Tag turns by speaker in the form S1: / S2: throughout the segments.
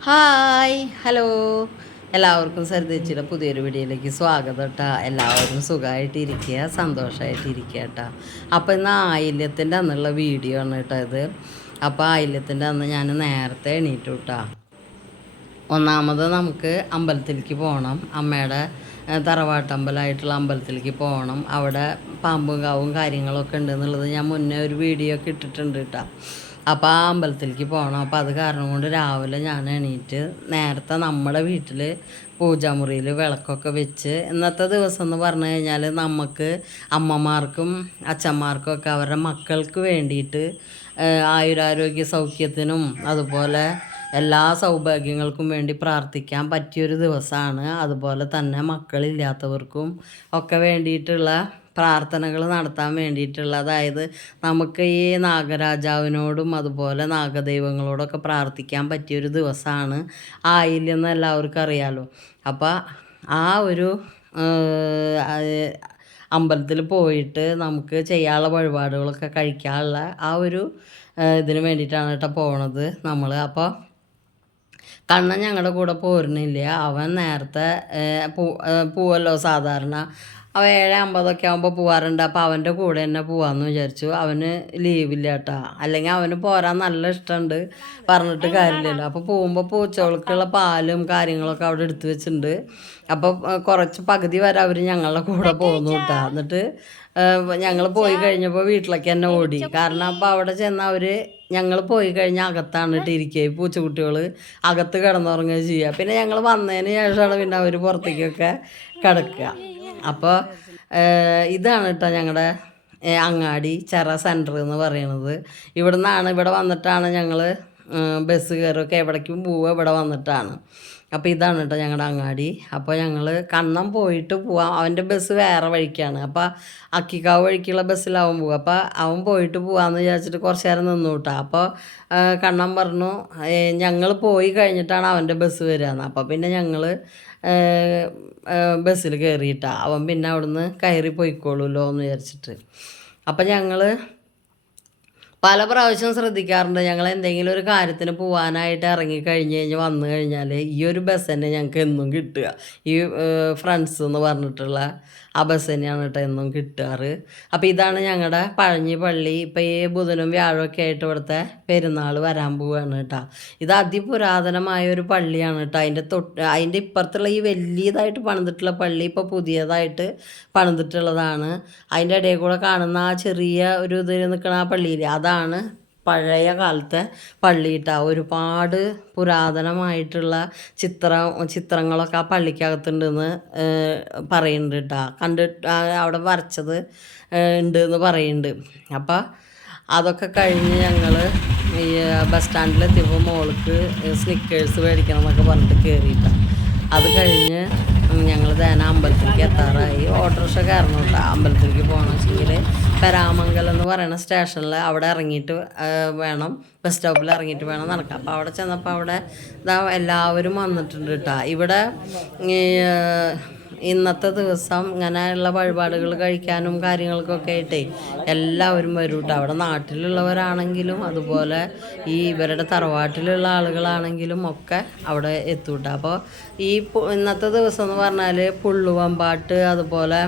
S1: Hi hello. എല്ലാവർക്കും സരിതച്ചിയുടെ പുതിയൊരു വീഡിയോയിലേക്ക് സ്വാഗതം കേട്ടോ എല്ലാവരും സുഖമായിട്ടിരിക്കുക സന്തോഷമായിട്ടിരിക്കുക കേട്ടോ അപ്പോൾ ഇന്ന് ആയില്യത്തിന്റെ അന്നുള്ള വീഡിയോ ആണ് കേട്ടോ ഇത്. അപ്പോൾ ആയില്യത്തിന്റെ അന്ന് ഞാൻ നേരത്തെ എണീറ്റു കേട്ടോ ഒന്നാമത് നമുക്ക് അമ്പലത്തിലേക്ക് പോകണം അമ്മയുടെ തറവാട്ടമ്പലമായിട്ടുള്ള അമ്പലത്തിലേക്ക് പോകണം അവിടെ പാമ്പും കാവും കാര്യങ്ങളൊക്കെ ഉണ്ട് എന്നുള്ളത് ഞാൻ മുന്നേ ഒരു വീഡിയോ ഒക്കെ ഇട്ടിട്ടുണ്ട് കേട്ടോ അപ്പോൾ ആ അമ്പലത്തിലേക്ക് പോകണം അപ്പോൾ അത് കാരണം കൊണ്ട് രാവിലെ ഞാൻ എണീറ്റ് നേരത്തെ നമ്മുടെ വീട്ടിൽ പൂജാമുറിയിൽ വിളക്കൊക്കെ വെച്ച് ഇന്നത്തെ ദിവസം എന്ന് പറഞ്ഞു കഴിഞ്ഞാൽ നമുക്ക് അമ്മമാർക്കും അച്ഛന്മാർക്കും ഒക്കെ അവരുടെ മക്കൾക്ക് വേണ്ടിയിട്ട് ആയുരാരോഗ്യ സൗഖ്യത്തിനും അതുപോലെ എല്ലാ സൗഭാഗ്യങ്ങൾക്കും വേണ്ടി പ്രാർത്ഥിക്കാൻ പറ്റിയൊരു ദിവസമാണ്. അതുപോലെ തന്നെ മക്കളില്ലാത്തവർക്കും ഒക്കെ വേണ്ടിയിട്ടുള്ള പ്രാർത്ഥനകൾ നടത്താൻ വേണ്ടിയിട്ടുള്ള അതായത് നമുക്ക് ഈ നാഗരാജാവിനോടും അതുപോലെ നാഗദൈവങ്ങളോടൊക്കെ പ്രാർത്ഥിക്കാൻ പറ്റിയൊരു ദിവസമാണ്. ആയില്ലെന്ന് എല്ലാവർക്കും അറിയാലോ. അപ്പോൾ ആ ഒരു അമ്പലത്തിൽ പോയിട്ട് നമുക്ക് ചെയ്യാനുള്ള വഴിപാടുകളൊക്കെ കഴിക്കാനുള്ള ആ ഒരു ഇതിന് വേണ്ടിയിട്ടാണ് കേട്ടോ പോണത് നമ്മൾ അപ്പോൾ കണ്ണൻ ഞങ്ങളുടെ കൂടെ പോരുന്നില്ല. അവൻ നേരത്തെ പോവല്ലോ സാധാരണ. അവൻ ഏഴ് അമ്പതൊക്കെ ആകുമ്പോൾ പോവാറുണ്ട്. അപ്പോൾ അവന്റെ കൂടെ തന്നെ പോവാമെന്ന് വിചാരിച്ചു. അവന് ലീവില്ല കേട്ടാ അല്ലെങ്കിൽ അവന് പോരാൻ നല്ല ഇഷ്ടമുണ്ട് പറഞ്ഞിട്ട് കാര്യമില്ലല്ലോ. അപ്പോൾ പോകുമ്പോൾ പൂച്ചകൾക്കുള്ള പാലും കാര്യങ്ങളൊക്കെ അവിടെ എടുത്തു വെച്ചിട്ടുണ്ട്. അപ്പോൾ കുറച്ച് പകുതി വരെ അവർ ഞങ്ങളുടെ കൂടെ പോകുന്നു കേട്ടാ എന്നിട്ട് ഞങ്ങൾ പോയി കഴിഞ്ഞപ്പോൾ വീട്ടിലേക്ക് തന്നെ ഓടി. കാരണം അപ്പോൾ അവിടെ ചെന്ന് അവർ ഞങ്ങൾ പോയി കഴിഞ്ഞാൽ അകത്താണ് കേട്ടോ ഇരിക്കുക ഈ പൂച്ചക്കുട്ടികൾ അകത്ത് കിടന്നുറങ്ങുക ചെയ്യുക പിന്നെ ഞങ്ങൾ വന്നതിന് ശേഷമാണ് പിന്നെ അവർ പുറത്തേക്കൊക്കെ കിടക്കുക. അപ്പോൾ ഇതാണ് കേട്ടോ ഞങ്ങളുടെ അങ്ങാടി ചെറ സെന്റർ എന്ന് പറയുന്നത് ഇവിടെ നിന്നാണ് ഇവിടെ വന്നിട്ടാണ് ഞങ്ങൾ ബസ് കയറൊക്കെ എവിടേക്കും പോവുക ഇവിടെ വന്നിട്ടാണ്. അപ്പോൾ ഇതാണ് കേട്ടോ ഞങ്ങളുടെ അങ്ങാടി. അപ്പോൾ ഞങ്ങൾ കണ്ണം പോയിട്ട് പോവാം. അവന്റെ ബസ് വേറെ വഴിക്കാണ്. അപ്പോൾ അക്കിക്കാവ് വഴിക്കുള്ള ബസ്സിലാവും പോകും അപ്പോൾ അവൻ പോയിട്ട് പോവാമെന്ന് വിചാരിച്ചിട്ട് കുറച്ച് നേരം നിന്നു കേട്ടോ അപ്പോൾ കണ്ണം പറഞ്ഞു ഞങ്ങൾ പോയി കഴിഞ്ഞിട്ടാണ് അവന്റെ ബസ് വരികയെന്ന് അപ്പോൾ പിന്നെ ഞങ്ങൾ ബസ്സിൽ കയറിയിട്ടാണ് അവൻ പിന്നെ അവിടുന്ന് കയറി പോയിക്കോളൂല്ലോ എന്ന് വിചാരിച്ചിട്ട്. അപ്പോൾ ഞങ്ങൾ പല പ്രാവശ്യം ശ്രദ്ധിക്കാറുണ്ട്. ഞങ്ങൾ എന്തെങ്കിലും ഒരു കാര്യത്തിന് പോകാനായിട്ട് ഇറങ്ങിക്കഴിഞ്ഞ് കഴിഞ്ഞ് വന്നു കഴിഞ്ഞാൽ ഈ ഒരു ബസ് തന്നെ ഞങ്ങൾക്ക് എന്നും കിട്ടുക. ഈ ഫ്രണ്ട്സ് എന്ന് പറഞ്ഞിട്ടുള്ള ആ ബസ് തന്നെയാണ് കേട്ടോ എന്നും കിട്ടാറ്. അപ്പോൾ ഇതാണ് ഞങ്ങളുടെ പഴഞ്ഞി പള്ളി. ഇപ്പോൾ ഈ ബുധനും വ്യാഴമൊക്കെ ആയിട്ട് ഇവിടുത്തെ പെരുന്നാൾ വരാൻ പോവുകയാണ് കേട്ടോ. ഇത് അതിപുരാതനമായ ഒരു പള്ളിയാണ് കേട്ടോ. അതിന്റെ തൊട്ട് അതിന്റെ ഇപ്പുറത്തുള്ള ഈ വലിയതായിട്ട് പണിതിട്ടുള്ള പള്ളി ഇപ്പോൾ പുതിയതായിട്ട് പണിതിട്ടുള്ളതാണ്. അതിന്റെ ഇടയിൽ കൂടെ കാണുന്ന ആ ചെറിയ ഒരു ഇതിൽ നിൽക്കുന്ന ആ പള്ളിയിൽ അതാണ് പഴയ കാലത്തെ പള്ളിയിട്ട. ഒരുപാട് പുരാതനമായിട്ടുള്ള ചിത്ര ചിത്രങ്ങളൊക്കെ ആ പള്ളിക്കകത്തുണ്ടെന്ന് പറയുന്നുണ്ട് കേട്ടോ കണ്ടിട്ട് അവിടെ വരച്ചത് ഉണ്ട് എന്ന് പറയുന്നുണ്ട്. അപ്പോൾ അതൊക്കെ കഴിഞ്ഞ് ഞങ്ങൾ ഈ ബസ് സ്റ്റാൻഡിലെത്തിയപ്പോൾ മോൾക്ക് സ്നിക്കേഴ്സ് മേടിക്കണം എന്നൊക്കെ പറഞ്ഞിട്ട് കയറിയിട്ടാണ് അത് കഴിഞ്ഞ് ഞങ്ങൾ ദേന അമ്പലത്തിലേക്ക് എത്താറായി. ഓട്ടോറിക്ഷ കേട്ടോ അമ്പലത്തിലേക്ക് പോകണം വെച്ചെങ്കിൽ പരാമംഗലം എന്ന് പറയുന്ന സ്റ്റേഷനിൽ അവിടെ ഇറങ്ങിയിട്ട് വേണം. ബസ് സ്റ്റോപ്പിൽ ഇറങ്ങിയിട്ട് വേണം നടക്കാം അപ്പോൾ അവിടെ ചെന്നപ്പോൾ അവിടെ എല്ലാവരും വന്നിട്ടുണ്ട് കേട്ടോ ഇവിടെ ഇന്നത്തെ ദിവസം ഇങ്ങനെയുള്ള വഴിപാടുകൾ കഴിക്കാനും കാര്യങ്ങൾക്കൊക്കെ ആയിട്ടേ എല്ലാവരും വരും കേട്ടോ അവിടെ നാട്ടിലുള്ളവരാണെങ്കിലും അതുപോലെ ഈ ഇവരുടെ തറവാട്ടിലുള്ള ആളുകളാണെങ്കിലും ഒക്കെ അവിടെ എത്തും കേട്ടോ അപ്പോൾ ഈ ഇന്നത്തെ ദിവസം എന്ന് പറഞ്ഞാൽ പുള്ളുവമ്പാട്ട് അതുപോലെ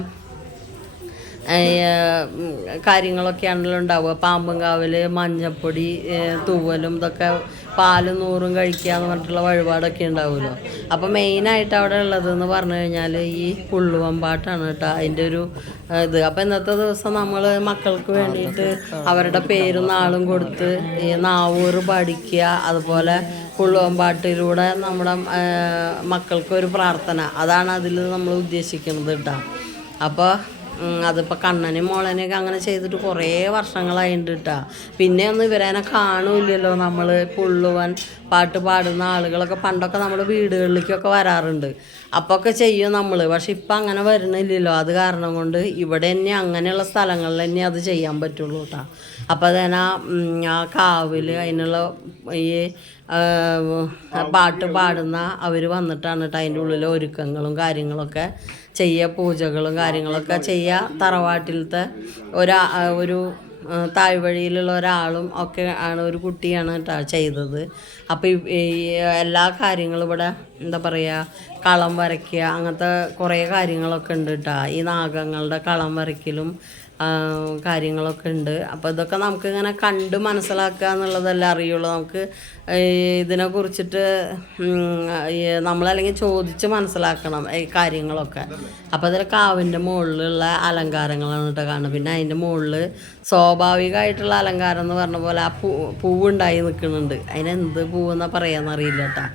S1: കാര്യങ്ങളൊക്കെയാണല്ലോ ഉണ്ടാവുക. പാമ്പും കാവൽ മഞ്ഞപ്പൊടി തൂവലും ഇതൊക്കെ പാലും നൂറും കഴിക്കുക എന്ന് പറഞ്ഞിട്ടുള്ള വഴിപാടൊക്കെ ഉണ്ടാവുമല്ലോ. അപ്പോൾ മെയിനായിട്ട് അവിടെ ഉള്ളതെന്ന് പറഞ്ഞു കഴിഞ്ഞാൽ ഈ പുള്ളുവമ്പാട്ടാണ് കേട്ടോ അതിന്റെ ഒരു ഇത്. അപ്പോൾ ഇന്നത്തെ ദിവസം നമ്മൾ മക്കൾക്ക് വേണ്ടിയിട്ട് അവരുടെ പേരും നാളും കൊടുത്ത് ഈ നാവൂറ് പഠിക്കുക അതുപോലെ പുള്ളുവമ്പാട്ടിലൂടെ നമ്മുടെ മക്കൾക്കൊരു പ്രാർത്ഥന. അതാണ് അതിൽ നമ്മൾ ഉദ്ദേശിക്കുന്നത് കേട്ടോ. അപ്പോൾ അതിപ്പോൾ കണ്ണനും മോളനെയൊക്കെ അങ്ങനെ ചെയ്തിട്ട് കുറേ വർഷങ്ങളായിട്ടുണ്ട് കേട്ടോ പിന്നെ ഒന്നും ഇവരനെ കാണൂല്ലല്ലോ നമ്മൾ പുള്ളുവൻ. പാട്ട് പാടുന്ന ആളുകളൊക്കെ പണ്ടൊക്കെ നമ്മുടെ വീടുകളിലേക്കൊക്കെ വരാറുണ്ട്. അപ്പോൾ ഒക്കെ ചെയ്യും നമ്മൾ പക്ഷെ ഇപ്പം അങ്ങനെ വരണില്ലല്ലോ അത് കാരണം കൊണ്ട് ഇവിടെ തന്നെ അങ്ങനെയുള്ള സ്ഥലങ്ങളിൽ തന്നെ അത് ചെയ്യാൻ പറ്റുള്ളൂ കേട്ടോ അപ്പോൾ തന്നെ ആ, കാവിൽ അതിനുള്ള ഈ പാട്ട് പാടുന്ന അവർ വന്നിട്ടാണ് കേട്ടോ അതിന്റെ ഉള്ളിൽ ഒരുക്കങ്ങളും കാര്യങ്ങളൊക്കെ ചെയ്യുക പൂജകളും കാര്യങ്ങളൊക്കെ ചെയ്യുക തറവാട്ടിലത്തെ ഒരു താഴ്വഴിയിലുള്ള ഒരാളും ഒക്കെ ആണ് ഒരു കുട്ടിയാണ് കേട്ടോ ചെയ്തത്. അപ്പോൾ എല്ലാ കാര്യങ്ങളും ഇവിടെ എന്താ പറയുക കളം വരയ്ക്കുക അങ്ങനത്തെ കുറേ കാര്യങ്ങളൊക്കെ ഉണ്ട് കേട്ടോ ഈ നാഗങ്ങളുടെ കളം വരയ്ക്കലും കാര്യങ്ങളൊക്കെ ഉണ്ട്. അപ്പോൾ ഇതൊക്കെ നമുക്ക് ഇങ്ങനെ കണ്ട് മനസ്സിലാക്കുക എന്നുള്ളതല്ലേ അറിയുള്ളൂ. നമുക്ക് ഇതിനെ കുറിച്ചിട്ട് നമ്മളല്ലെങ്കിൽ ചോദിച്ച് മനസ്സിലാക്കണം ഈ കാര്യങ്ങളൊക്കെ. അപ്പോൾ അതിൽ കാവിന്റെ മുകളിലുള്ള അലങ്കാരങ്ങളാണ് കേട്ടോ കാണുന്നത്. പിന്നെ അതിന്റെ മുകളിൽ സ്വാഭാവികമായിട്ടുള്ള അലങ്കാരം എന്ന് പറഞ്ഞ പോലെ ആ പൂ പൂവുണ്ടായി നിൽക്കുന്നുണ്ട്. അതിനെന്ത് പൂവെന്നാണ് പറയാമെന്നറിയില്ല കേട്ടോ.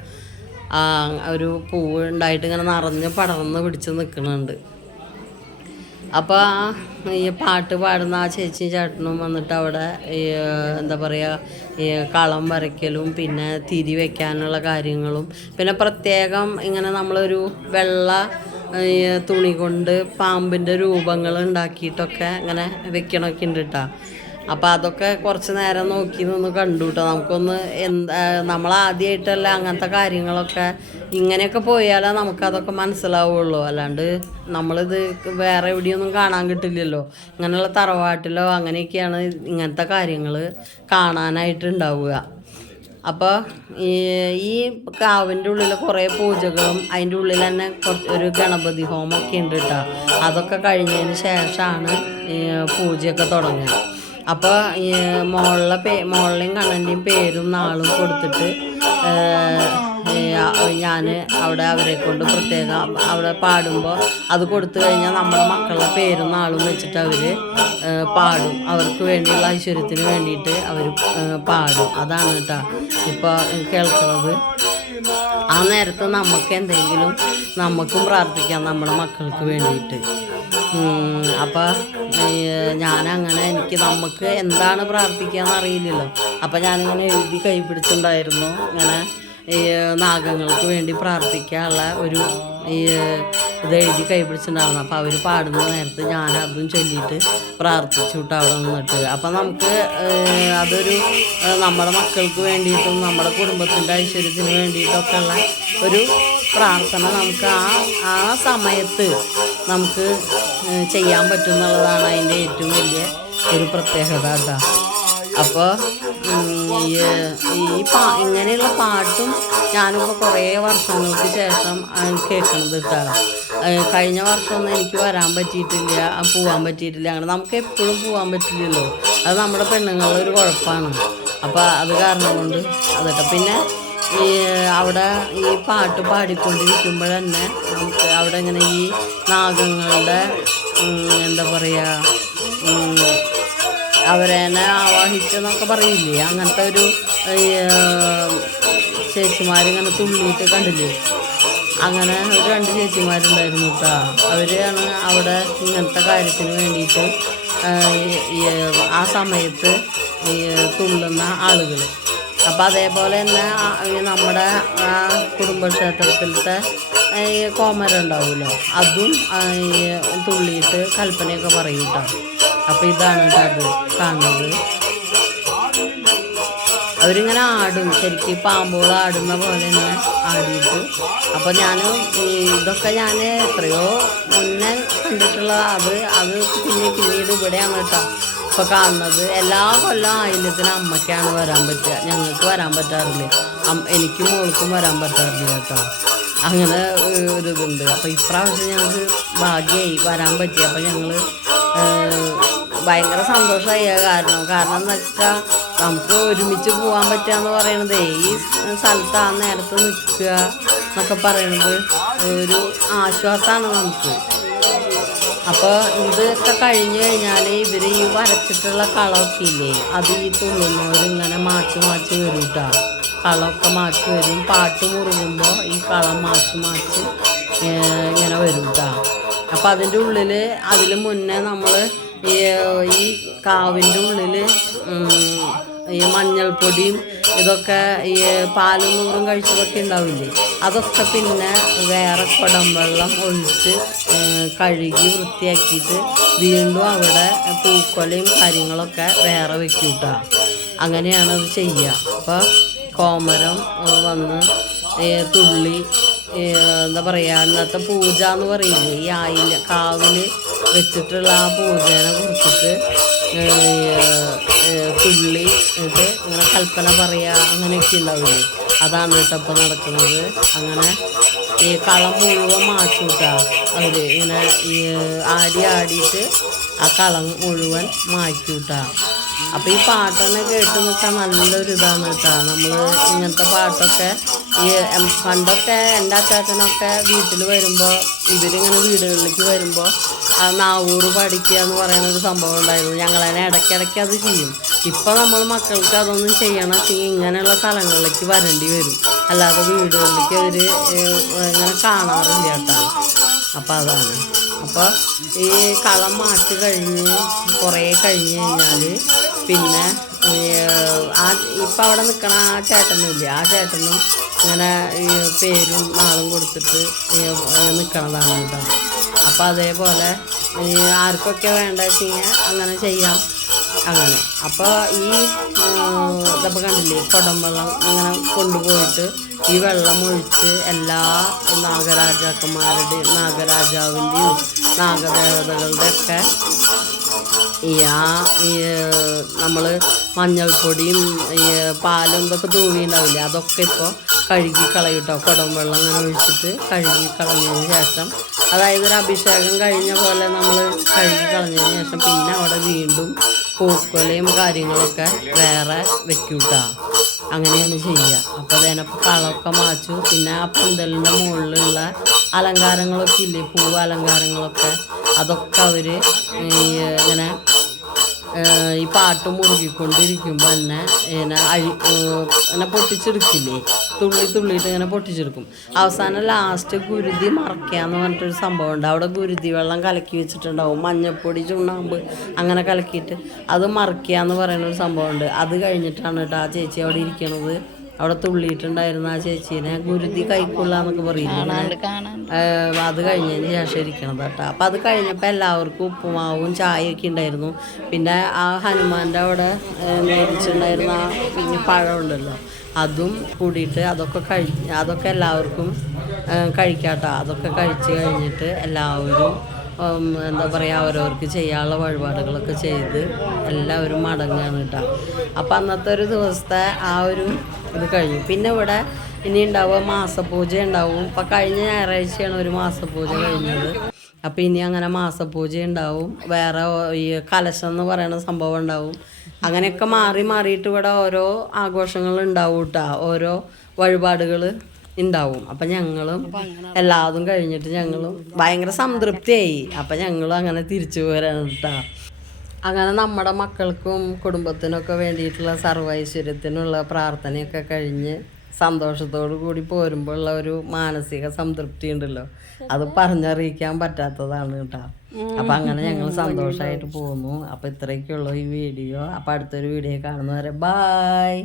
S1: ഒരു പൂവ് ഉണ്ടായിട്ട് ഇങ്ങനെ നിറഞ്ഞ് പടർന്ന് പിടിച്ച് നിൽക്കുന്നുണ്ട്. അപ്പോൾ ഈ പാട്ട് പാടുന്ന ആ ചേച്ചിയും ചേട്ടനും വന്നിട്ട് അവിടെ എന്താ പറയുക ഈ കളം വരയ്ക്കലും പിന്നെ തിരി വയ്ക്കാനുള്ള കാര്യങ്ങളും പിന്നെ പ്രത്യേകം ഇങ്ങനെ നമ്മളൊരു വെള്ള തുണി കൊണ്ട് പാമ്പിന്റെ രൂപങ്ങൾ ഉണ്ടാക്കിയിട്ടൊക്കെ ഇങ്ങനെ വെക്കണമൊക്കെ ഉണ്ട് കേട്ടോ അപ്പോൾ അതൊക്കെ കുറച്ച് നേരം നോക്കി നിന്ന് കണ്ടു കേട്ടോ നമുക്കൊന്ന് എന്താ നമ്മളാദ്യമായിട്ടല്ല അങ്ങനത്തെ കാര്യങ്ങളൊക്കെ ഇങ്ങനെയൊക്കെ പോയാലേ നമുക്കതൊക്കെ മനസ്സിലാവുള്ളൂ. അല്ലാണ്ട് നമ്മളിത് വേറെ എവിടെയൊന്നും കാണാൻ കിട്ടില്ലല്ലോ. ഇങ്ങനെയുള്ള തറവാട്ടിലോ അങ്ങനെയൊക്കെയാണ് ഇങ്ങനത്തെ കാര്യങ്ങൾ കാണാനായിട്ട് അപ്പോൾ ഈ കാവിന്റെ ഉള്ളിൽ കുറേ പൂജകളും അതിന്റെ ഉള്ളിൽ തന്നെ കുറച്ച് ഒരു ഗണപതി ഹോമൊക്കെ ഉണ്ട് കേട്ടോ അതൊക്കെ കഴിഞ്ഞതിന് ശേഷമാണ് പൂജയൊക്കെ തുടങ്ങുക. അപ്പോൾ മോളിലെ പേ മോളിലെയും കണ്ണന്റെയും പേരും നാളും കൊടുത്തിട്ട് ഞാൻ അവിടെ അവരെ കൊണ്ട് പ്രത്യേകം അവിടെ പാടുമ്പോൾ അത് കൊടുത്തു കഴിഞ്ഞാൽ നമ്മുടെ മക്കളുടെ പേരും നാളും വെച്ചിട്ട് അവർ പാടും. അവർക്ക് വേണ്ടിയുള്ള ഐശ്വര്യത്തിന് വേണ്ടിയിട്ട് അവർ പാടും. അതാണ് കേട്ടോ ഇപ്പോൾ കേൾക്കുന്നത് ആ നേരത്ത് നമുക്ക് എന്തെങ്കിലും നമുക്കും പ്രാർത്ഥിക്കാം നമ്മുടെ മക്കൾക്ക് വേണ്ടിയിട്ട്. അപ്പോൾ ഞാനങ്ങനെ എനിക്ക് നമുക്ക് എന്താണ് പ്രാർത്ഥിക്കാന്ന് അറിയില്ലല്ലോ. അപ്പോൾ ഞാനിങ്ങനെ എഴുതി കൈ പിടിച്ചിട്ടുണ്ടായിരുന്നു. ഇങ്ങനെ ഈ നാഗങ്ങൾക്ക് വേണ്ടി പ്രാർത്ഥിക്കാനുള്ള ഒരു ഈ ഇത് എഴുതി കൈപിടിച്ചിട്ടുണ്ടായിരുന്നു അപ്പോൾ അവർ പാടുന്ന നേരത്ത് ഞാൻ അതും ചൊല്ലിയിട്ട് പ്രാർത്ഥിച്ചു വിട്ട് അവിടെ നിന്നിട്ട്. അപ്പം നമുക്ക് അതൊരു നമ്മുടെ മക്കൾക്ക് വേണ്ടിയിട്ടും നമ്മുടെ കുടുംബത്തിന്റെ ഐശ്വര്യത്തിന് വേണ്ടിയിട്ടൊക്കെയുള്ള ഒരു പ്രാർത്ഥന നമുക്ക് ആ ആ സമയത്ത് നമുക്ക് ചെയ്യാൻ പറ്റും എന്നുള്ളതാണ് അതിന്റെ ഏറ്റവും വലിയ ഒരു പ്രത്യേകത കേട്ടോ. അപ്പോൾ ഈ പാ ഇങ്ങനെയുള്ള പാട്ടും ഞാനിപ്പോൾ കുറേ വർഷങ്ങൾക്ക് ശേഷം കേൾക്കുന്നത് കേട്ടോ. കഴിഞ്ഞ വർഷമൊന്നും എനിക്ക് വരാൻ പറ്റിയിട്ടില്ല ആ, പോവാൻ പറ്റിയിട്ടില്ല. അങ്ങനെ നമുക്ക് എപ്പോഴും പോകാൻ പറ്റില്ലല്ലോ. അത് നമ്മുടെ പെണ്ണുങ്ങളുടെ ഒരു കുഴപ്പമാണ്. അപ്പോൾ അത് കാരണം കൊണ്ട് അതൊക്കെ. പിന്നെ ഈ അവിടെ ഈ പാട്ട് പാടിക്കൊണ്ടിരിക്കുമ്പോൾ തന്നെ നമുക്ക് അവിടെ ഇങ്ങനെ ഈ നാഗങ്ങളുടെ എന്താ പറയുക അവരെന്നെ ആവാഹിച്ചെന്നൊക്കെ പറയില്ലേ? അങ്ങനത്തെ ഒരു ചേച്ചിമാരിങ്ങനെ തുള്ളിയിട്ട് കണ്ടില്ലേ? അങ്ങനെ ഒരു രണ്ട് ചേച്ചിമാരുണ്ടായിരുന്നു കേട്ടോ അവരാണ് അവിടെ ഇങ്ങനത്തെ കാര്യത്തിന് വേണ്ടിയിട്ട് ആ, സമയത്ത് തുള്ളുന്ന ആളുകൾ അപ്പം അതേപോലെ തന്നെ നമ്മുടെ കുടുംബക്ഷേത്രത്തിലത്തെ ഈ കോമരം ഉണ്ടാവുമല്ലോ അതും തുള്ളിയിട്ട് കൽപ്പനയൊക്കെ പറയും കേട്ടോ. അപ്പം ഇതാണ് കേട്ടോ അത് കാണുന്നത്. അവരിങ്ങനെ ആടും. ശരിക്കും പാമ്പുകൾ ആടുന്ന പോലെ തന്നെ ആടിയിട്ട്. അപ്പോൾ ഞാൻ ഇതൊക്കെ ഞാൻ എത്രയോ മുന്നേ കണ്ടിട്ടുള്ള അത് അത് പിന്നെ പിന്നീട് ഇവിടെയാണ് കേട്ടോ. ഇപ്പോൾ കാണുന്നത് എല്ലാ കൊല്ലം ആയില്യത്തിന് അമ്മയ്ക്കാണ് വരാൻ പറ്റുക. ഞങ്ങൾക്ക് വരാൻ പറ്റാറില്ല. എനിക്കും മോൾക്കും വരാൻ പറ്റാറില്ല കേട്ടോ. അങ്ങനെ ഒരു ഇതുണ്ട്. അപ്പോൾ ഇപ്രാവശ്യം ഞങ്ങൾക്ക് ഭാഗ്യമായി വരാൻ പറ്റി. അപ്പോൾ ഞങ്ങൾ ഭയങ്കര സന്തോഷമായി കാരണം കാരണം എന്ന് വെച്ചാൽ നമുക്ക് ഒരുമിച്ച് പോകാൻ പറ്റുക എന്ന് പറയണതേ ഈ സ്ഥലത്ത് ആ നേരത്ത് നിൽക്കുക എന്നൊക്കെ പറയണത് ഒരു ആശ്വാസമാണ് നമുക്ക്. അപ്പോൾ ഇതൊക്കെ കഴിഞ്ഞ് കഴിഞ്ഞാൽ ഇവർ ഈ വരച്ചിട്ടുള്ള കളമൊക്കെ ഇല്ലേ അത് ഈ തുള്ളുന്നവരിങ്ങനെ മാറ്റി മാറ്റി വരും കേട്ടോ കളമൊക്കെ മാറ്റി വരും പാട്ട് മുറുകുമ്പോൾ ഈ കളം മാറ്റി മാറ്റി ഇങ്ങനെ വരും കേട്ടോ അപ്പോൾ അതിന്റെ ഉള്ളിൽ അതിൽ മുന്നേ നമ്മൾ ഈ കാവിന്റെ ഉള്ളിൽ ഈ മഞ്ഞൾപ്പൊടിയും ഇതൊക്കെ ഈ പാലും നൂറും കഴിച്ചതൊക്കെ ഉണ്ടാവില്ലേ? അതൊക്കെ പിന്നെ വേറെ കുടം വെള്ളം ഒഴിച്ച് കഴുകി വൃത്തിയാക്കിയിട്ട് വീണ്ടും അവിടെ പൂക്കൊലയും കാര്യങ്ങളൊക്കെ വേറെ വെക്കും കേട്ടോ അങ്ങനെയാണ് അത് ചെയ്യുക അപ്പോൾ കോമരം വന്ന് തുള്ളി എന്താ പറയുക അന്നത്തെ പൂജ എന്ന് പറയില്ലേ? ഈ ആയില്ല കാവിൽ വെച്ചിട്ടുള്ള ആ പൂജേനെ കുറിച്ചിട്ട് കൽപ്പന പറയുക അങ്ങനെയൊക്കെ ഉണ്ടാവില്ലേ? അതാണ് കേട്ടോ ഇപ്പോൾ നടക്കുന്നത്. അങ്ങനെ ഈ കളം മുഴുവൻ മാച്ചൂട്ടാ അവർ ഇങ്ങനെ ഈ ആടി ആടിയിട്ട് ആ കളം മുഴുവൻ മാറ്റി കിട്ടുക അപ്പോൾ ഈ പാട്ടെന്നെ കേട്ട് നിൽക്കാൻ നല്ലൊരു ഇതാണ് കേട്ടോ. നമ്മൾ ഇങ്ങനത്തെ പാട്ടൊക്കെ ഈ പണ്ടൊക്കെ എന്റെ അച്ചാച്ചനൊക്കെ വീട്ടിൽ വരുമ്പോൾ ഇവരിങ്ങനെ വീടുകളിലേക്ക് വരുമ്പോൾ ആ നാവൂറ് പഠിക്കുക എന്ന് പറയുന്ന ഒരു സംഭവം ഉണ്ടായിരുന്നു. ഞങ്ങളതിനെ ഇടയ്ക്കിടയ്ക്ക് അത് ചെയ്യും. ഇപ്പോൾ നമ്മൾ മക്കൾക്ക് അതൊന്നും ചെയ്യണം. ഇങ്ങനെയുള്ള സ്ഥലങ്ങളിലേക്ക് വരേണ്ടി വരും. അല്ലാതെ വീടുകളിലേക്ക് അവർ ഇങ്ങനെ കാണാറില്ല കേട്ടോ. അപ്പോൾ അതാണ്. അപ്പോൾ ഈ കളം മാറ്റി കഴിഞ്ഞ് കുറേ കഴിഞ്ഞ് കഴിഞ്ഞാൽ പിന്നെ ആ ഇപ്പം അവിടെ നിൽക്കണ ആ ചേട്ടനും ചേട്ടനില്ലേ ആ ചേട്ടനും ഇങ്ങനെ ഈ പേരും നാളും കൊടുത്തിട്ട് നിൽക്കണതാണ് കേട്ടോ. അപ്പം അതേപോലെ ആർക്കൊക്കെ വേണ്ട വെച്ചാൽ അങ്ങനെ ചെയ്യാം. അങ്ങനെ. അപ്പോൾ ഈ ഇതപ്പോൾ കണ്ടില്ലേ കുടംവെള്ളം ഇങ്ങനെ കൊണ്ടുപോയിട്ട് ഈ വെള്ളം ഒഴിച്ച് എല്ലാ നാഗരാജാക്കന്മാരുടെയും നാഗരാജാവിന്റെയും നാഗദേവതകളുടെ ഒക്കെ ഈ ആ ഈ നമ്മൾ മഞ്ഞൾപ്പൊടിയും ഈ പാലും ഇതൊക്കെ തൂവിയുണ്ടാവില്ലേ അതൊക്കെ ഇപ്പോൾ കഴുകി കളയും കേട്ടോ കുടം വെള്ളം അങ്ങനെ ഒഴിച്ചിട്ട് കഴുകി കളഞ്ഞതിന് ശേഷം. അതായത് ഒരു അഭിഷേകം കഴിഞ്ഞ പോലെ നമ്മൾ കഴുകി കളഞ്ഞതിന് ശേഷം പിന്നെ അവിടെ വീണ്ടും പൂക്കൊലയും കാര്യങ്ങളൊക്കെ വേറെ വെക്കൂട്ടാ. അങ്ങനെയാണ് ചെയ്യുക. അപ്പോൾ അതിനപ്പോൾ കളമൊക്കെ മാച്ചു. പിന്നെ ആ പന്തലിന്റെ മുകളിലുള്ള അലങ്കാരങ്ങളൊക്കെ ഇല്ലേ? പൂവ് അലങ്കാരങ്ങളൊക്കെ. അതൊക്കെ അവർ ഇങ്ങനെ ഈ പാട്ട് മുറുകിക്കൊണ്ടിരിക്കുമ്പോൾ തന്നെ ഇങ്ങനെ അഴി ഇങ്ങനെ പൊട്ടിച്ചെടുക്കില്ലേ? തുള്ളി തുള്ളിയിട്ട് ഇങ്ങനെ പൊട്ടിച്ചെടുക്കും. അവസാനം ലാസ്റ്റ് ഗുരുതി മറക്കുക എന്ന് പറഞ്ഞിട്ടൊരു സംഭവം ഉണ്ട്. അവിടെ ഗുരുതി വെള്ളം കലക്കി വെച്ചിട്ടുണ്ടാവും. മഞ്ഞപ്പൊടി ചുണ്ണാമ്പ് അങ്ങനെ കലക്കിയിട്ട് അത് മറക്കുക എന്ന് പറയുന്ന ഒരു സംഭവമുണ്ട് അത് കഴിഞ്ഞിട്ടാണ് കേട്ടോ ആ ചേച്ചി അവിടെ ഇരിക്കണത്. അവിടെ തുള്ളിയിട്ടുണ്ടായിരുന്ന ആ ചേച്ചീനെ ഗുരുതി കൈക്കൊള്ളാന്നൊക്കെ പറയില്ലേ അത് കഴിഞ്ഞതിന് ശേഷം ഇരിക്കണം കേട്ടോ അപ്പം അത് കഴിഞ്ഞപ്പോൾ എല്ലാവർക്കും ഉപ്പുമാവും ചായയൊക്കെ ഉണ്ടായിരുന്നു. പിന്നെ ആ ഹനുമാന്റെ അവിടെ മേടിച്ചിട്ടുണ്ടായിരുന്ന ആ പിന്നെ പഴമുണ്ടല്ലോ അതും കൂടിയിട്ട് അതൊക്കെ കഴി അതൊക്കെ എല്ലാവർക്കും കഴിക്കാട്ടോ. അതൊക്കെ കഴിച്ച് കഴിഞ്ഞിട്ട് എല്ലാവരും എന്താ പറയുക അവരവർക്ക് ചെയ്യാനുള്ള വഴിപാടുകളൊക്കെ ചെയ്ത് എല്ലാവരും മടങ്ങുകയാണ് കേട്ടോ അപ്പം അന്നത്തെ ഒരു ദിവസത്തെ ആ ഒരു ഇത് കഴിഞ്ഞു. പിന്നെ ഇവിടെ ഇനി ഉണ്ടാവുക മാസപൂജ ഉണ്ടാവും. ഇപ്പം കഴിഞ്ഞ ഞായറാഴ്ചയാണ് ഒരു മാസപൂജ കഴിഞ്ഞത്. അപ്പം ഇനി അങ്ങനെ മാസപൂജ ഉണ്ടാവും. വേറെ ഈ കലശം എന്ന് പറയുന്ന സംഭവം ഉണ്ടാവും. അങ്ങനെയൊക്കെ മാറി മാറിയിട്ട് ഇവിടെ ഓരോ ആഘോഷങ്ങൾ ഉണ്ടാവും കേട്ടോ ഓരോ വഴിപാടുകൾ ഉണ്ടാവും. അപ്പം ഞങ്ങളും എല്ലാതും കഴിഞ്ഞിട്ട് ഞങ്ങളും ഭയങ്കര സംതൃപ്തിയായി. അപ്പം ഞങ്ങളും അങ്ങനെ തിരിച്ചു പോരാണ് കേട്ടോ അങ്ങനെ നമ്മുടെ മക്കൾക്കും കുടുംബത്തിനൊക്കെ വേണ്ടിയിട്ടുള്ള സർവൈശ്വര്യത്തിനുള്ള പ്രാർത്ഥനയൊക്കെ കഴിഞ്ഞ് സന്തോഷത്തോടു കൂടി പോരുമ്പോഴുള്ള ഒരു മാനസിക സംതൃപ്തി ഉണ്ടല്ലോ. അത് പറഞ്ഞറിയിക്കാൻ പറ്റാത്തതാണ് കേട്ടോ അപ്പം അങ്ങനെ ഞങ്ങൾ സന്തോഷമായിട്ട് പോകുന്നു. അപ്പം ഇത്രയൊക്കെയുള്ളൂ ഈ വീഡിയോ. അപ്പം അടുത്തൊരു വീഡിയോ കാണുന്നവരെ ബായ്